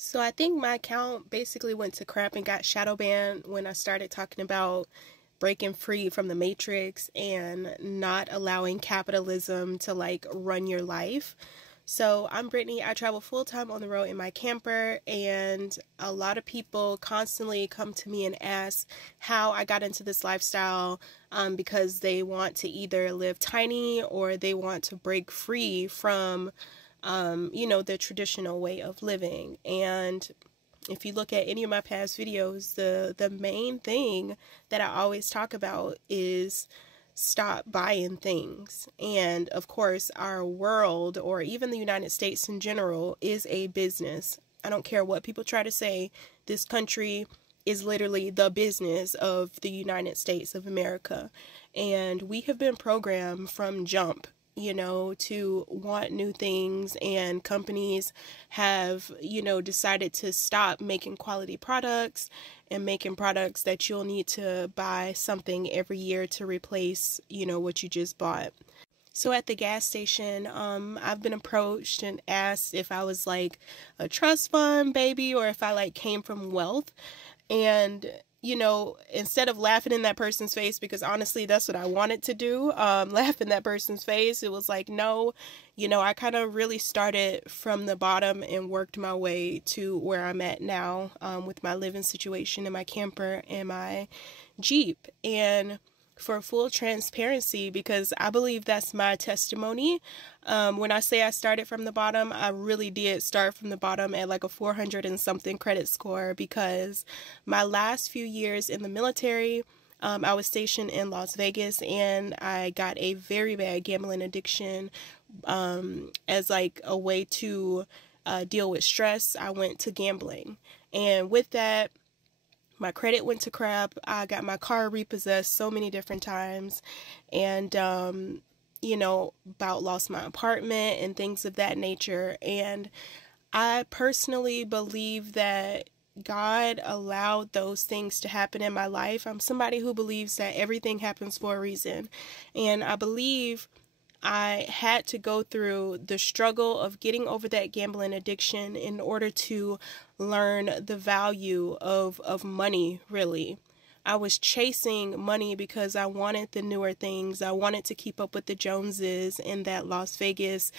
So I think my account basically went to crap and got shadow banned when I started talking about breaking free from the matrix and not allowing capitalism to run your life. So I'm Brittany. I travel full time on the road in my camper, and a lot of people constantly come to me and ask how I got into this lifestyle, because they want to either live tiny or they want to break free from the traditional way of living. And if you look at any of my past videos, the main thing that I always talk about is stop buying things. And of course, our world, or even the United States in general, is a business. I don't care what people try to say. This country is literally the business of the United States of America. And we have been programmed from jump, to want new things, and companies have, decided to stop making quality products and making products that you'll need to buy something every year to replace, what you just bought. So at the gas station, I've been approached and asked if I was like a trust fund baby or if I came from wealth. And instead of laughing in that person's face, because honestly, that's what I wanted to do, laugh in that person's face, it was like, no, I kind of really started from the bottom and worked my way to where I'm at now, with my living situation in my camper and my Jeep. And for full transparency, because I believe that's my testimony. When I say I started from the bottom, I really did start from the bottom at a 400 and something credit score, because my last few years in the military, I was stationed in Las Vegas, and I got a very bad gambling addiction. As a way to deal with stress, I went to gambling. And with that, my credit went to crap. I got my car repossessed so many different times, and about lost my apartment and things of that nature. And I personally believe that God allowed those things to happen in my life. I'm somebody who believes that everything happens for a reason, and I believe I had to go through the struggle of getting over that gambling addiction in order to learn the value of money, really. I was chasing money because I wanted the newer things. I wanted to keep up with the Joneses and that Las Vegas,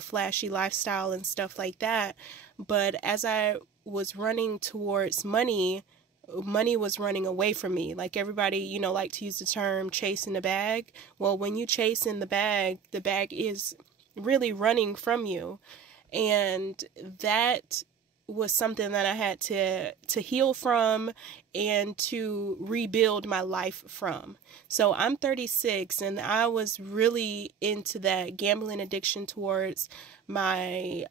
flashy lifestyle and stuff like that. But as I was running towards money was running away from me. Like everybody, like to use the term chasing the bag. Well, when you chase in the bag is really running from you. And that was something that I had to heal from and to rebuild my life from. So I'm 36, and I was really into that gambling addiction towards my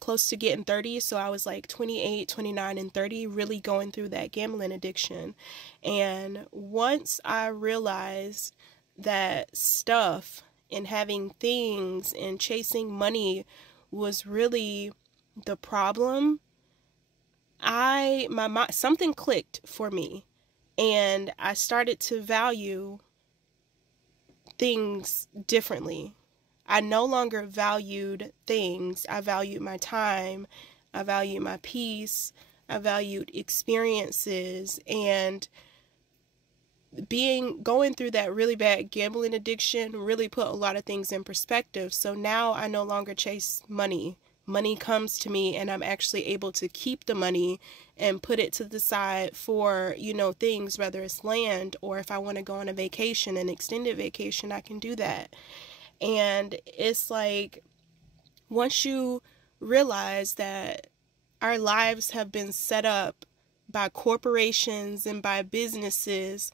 close to getting 30. So I was 28, 29, and 30, really going through that gambling addiction. And once I realized that stuff and having things and chasing money was really the problem, something clicked for me, and I started to value things differently. I no longer valued things. I valued my time. I valued my peace. I valued experiences. And going through that really bad gambling addiction really put a lot of things in perspective. So now I no longer chase money. Money comes to me, and I'm actually able to keep the money and put it to the side for, things, whether it's land, or if I want to go on a vacation, an extended vacation, I can do that. And it's once you realize that our lives have been set up by corporations and by businesses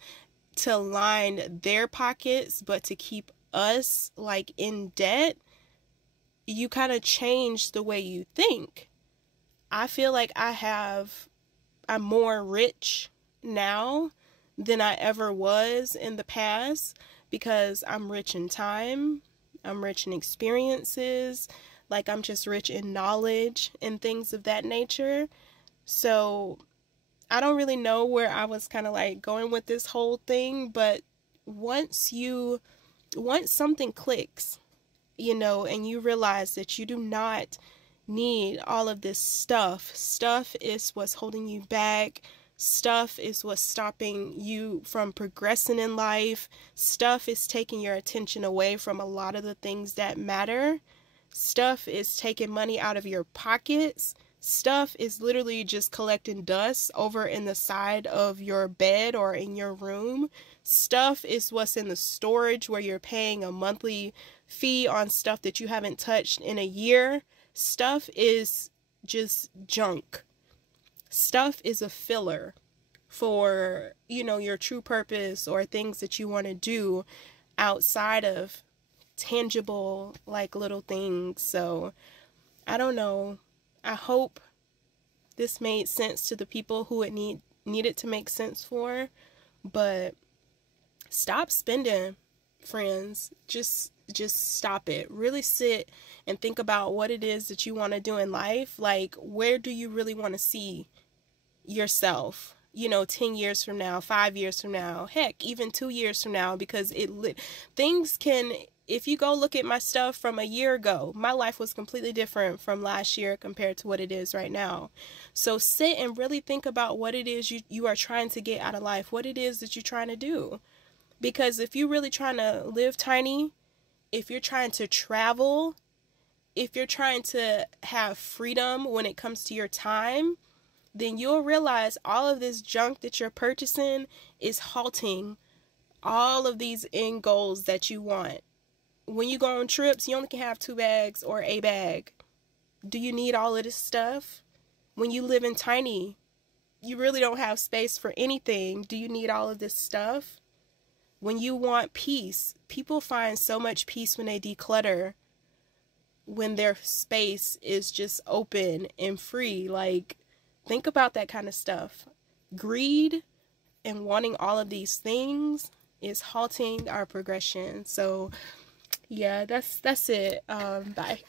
to line their pockets, but to keep us in debt, you kind of change the way you think. I feel like I'm more rich now than I ever was in the past, because I'm rich in time, I'm rich in experiences, I'm just rich in knowledge and things of that nature. So I don't really know where I was kind of going with this whole thing, but once something clicks, and you realize that you do not need all of this stuff. Stuff is what's holding you back. Stuff is what's stopping you from progressing in life. Stuff is taking your attention away from a lot of the things that matter. Stuff is taking money out of your pockets. Stuff is literally just collecting dust over in the side of your bed or in your room. Stuff is what's in the storage where you're paying a monthly fee on stuff that you haven't touched in a year. Stuff is just junk. Stuff is a filler for, your true purpose or things that you want to do outside of tangible, like, little things. So, I don't know. I hope this made sense to the people who it needed to make sense for. But stop spending, friends. Just stop it. Really sit and think about what it is that you want to do in life. Like, where do you really want to see yourself, 10 years from now, 5 years from now, heck, even 2 years from now, because things can, if you go look at my stuff from a year ago, my life was completely different from last year compared to what it is right now. So sit and really think about what it is you are trying to get out of life, what it is that you're trying to do. Because if you're really trying to live tiny, if you're trying to travel, if you're trying to have freedom when it comes to your time, then you'll realize all of this junk that you're purchasing is halting all of these end goals that you want. When you go on trips, you only can have 2 bags or a bag. Do you need all of this stuff? When you live in tiny, you really don't have space for anything. Do you need all of this stuff? When you want peace, people find so much peace when they declutter, when their space is just open and free. Like, think about that kind of stuff. Greed and wanting all of these things is halting our progression. So, yeah, that's it. Bye.